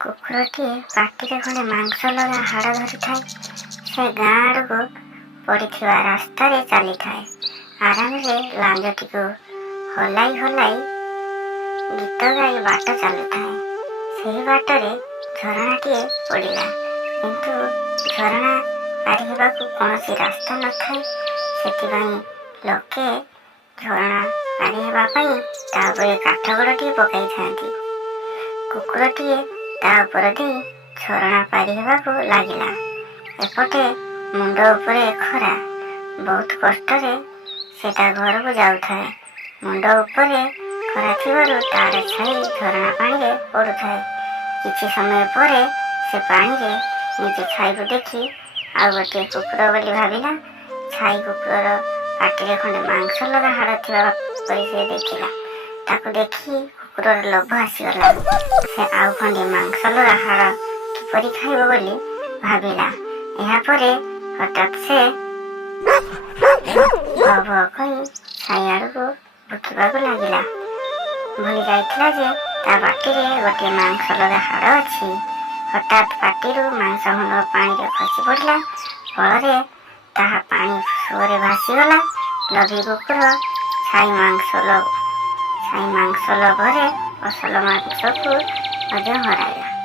କୁକୁରଟିଏ ପାଟିରେ ଖଣ୍ଡେ ମାଂସ ଲଗା ହାଡ଼ ଧରିଥାଏ। ସେ ଗାଁ ଆଡ଼କୁ ପଡ଼ିଥିବା ରାସ୍ତାରେ ଚାଲିଥାଏ। ଆରାମରେ ଲାଞ୍ଜଟିକୁ ହଲାଇ ହଲାଇ ଗୀତ ଗାଇ ବାଟ ଚାଲୁଥାଏ। ସେହି ବାଟରେ ଝରଣାଟିଏ ପଡ଼ିଲା, କିନ୍ତୁ ଝରଣା ପାରି ହେବାକୁ କୌଣସି ରାସ୍ତା ନଥାଏ। ସେଥିପାଇଁ ଲୋକେ ଝରଣା ପାରି ହେବା ପାଇଁ ତା ଉପରେ କାଠ ଗୋଡ଼ଟିଏ ପକାଇଥାନ୍ତି। କୁକୁରଟିଏ ତା ଉପର ଦେଇ ଝରଣା ପାରି ହେବାକୁ ଲାଗିଲା। ଏପଟେ ମୁଣ୍ଡ ଉପରେ ଖରା। ବହୁତ କଷ୍ଟରେ ସେ ତା ଘରକୁ ଯାଉଥାଏ। ମୁଣ୍ଡ ଉପରେ ଖରା ଥିବାରୁ ତାର ଛାଇ ଝରଣା ପାଣିରେ ପଡ଼ୁଥାଏ। କିଛି ସମୟ ପରେ ସେ ପାଣିରେ ନିଜ ଛାଇକୁ ଦେଖି ଆଉ ଗୋଟିଏ କୁକୁର ବୋଲି ଭାବିଲା। ଛାଇ କୁକୁରର ପାଟିରେ ଖଣ୍ଡେ ମାଂସ ଲଗା ହାଡ଼ ଥିବା ପରି ସେ ଦେଖିଲା। ତାକୁ ଦେଖି କୁକୁରର ଲୋଭ ଆସିଗଲା। ସେ ଆଉ ଖଣ୍ଡେ ମାଂସ ଲଗା ହାଡ଼ କିପରି ଖାଇବ ବୋଲି ଭାବିଲା। ଏହାପରେ ହଠାତ୍ ସେ ଭ ଭ କହି ଛାଇ ଆଡ଼କୁ ଭୁକିବାକୁ ଲାଗିଲା। ଭୁଲି ଯାଇଥିଲା ଯେ ତା ପାଟିରେ ଗୋଟିଏ ମାଂସ ଲଗା ହାଡ଼ ଅଛି। ହଠାତ୍ ପାଟିରୁ ମାଂସ ଖଣ୍ଡ ପାଣିରେ ଖସି ପଡ଼ିଲା। ଫଳରେ ତାହା ପାଣି ସୁଅରେ ଭାସିଗଲା। ଲୋଭୀ କୁକୁର ଛାଇ ମାଂସ ଲୋଭରେ ଅସଲ ମାଂସକୁ ମଧ୍ୟ ହରାଇଲା।